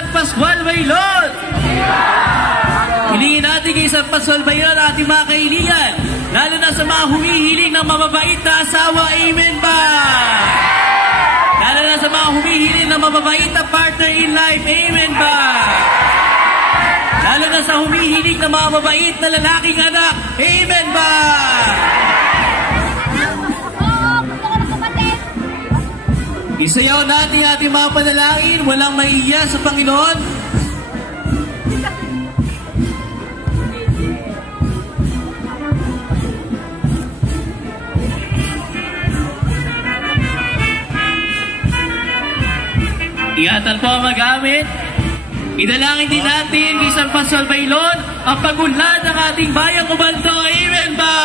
San Pascual Baylon. Hilingin natin kay San Pascual Baylon ang ating mga kaibigan, lalo na sa mga humihiling ng mababait na asawa. Amen ba? Lalo na sa mga humihiling ng mababait na partner in life. Amen ba? Lalo na sa humihiling ng mga mabait na lalaking anak. Amen ba? Isayaw natin ating mga panalangin, walang maiiya sa Panginoon. Ingatan po ang magamit. Idalangin din natin kay San Pascual Baylon ang pagunlad ng ating bayang Ubaldo. Amen ba?